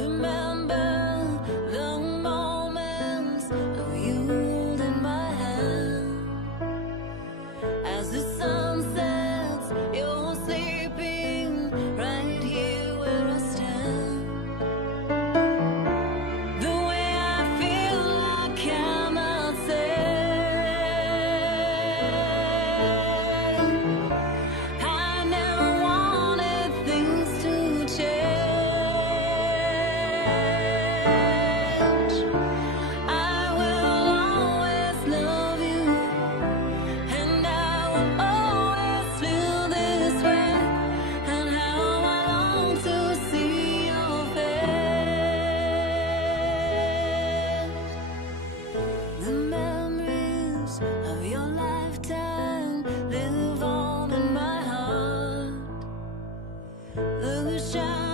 remember the moments of you holding my hand. As the sun sets, you're sleeping right here where I stand. The way I feel, I cannot say. I never wanted things to change. I will always love you, and I will always feel this way. And how I long to see your face. The memories of your lifetime live on in my heart. The shine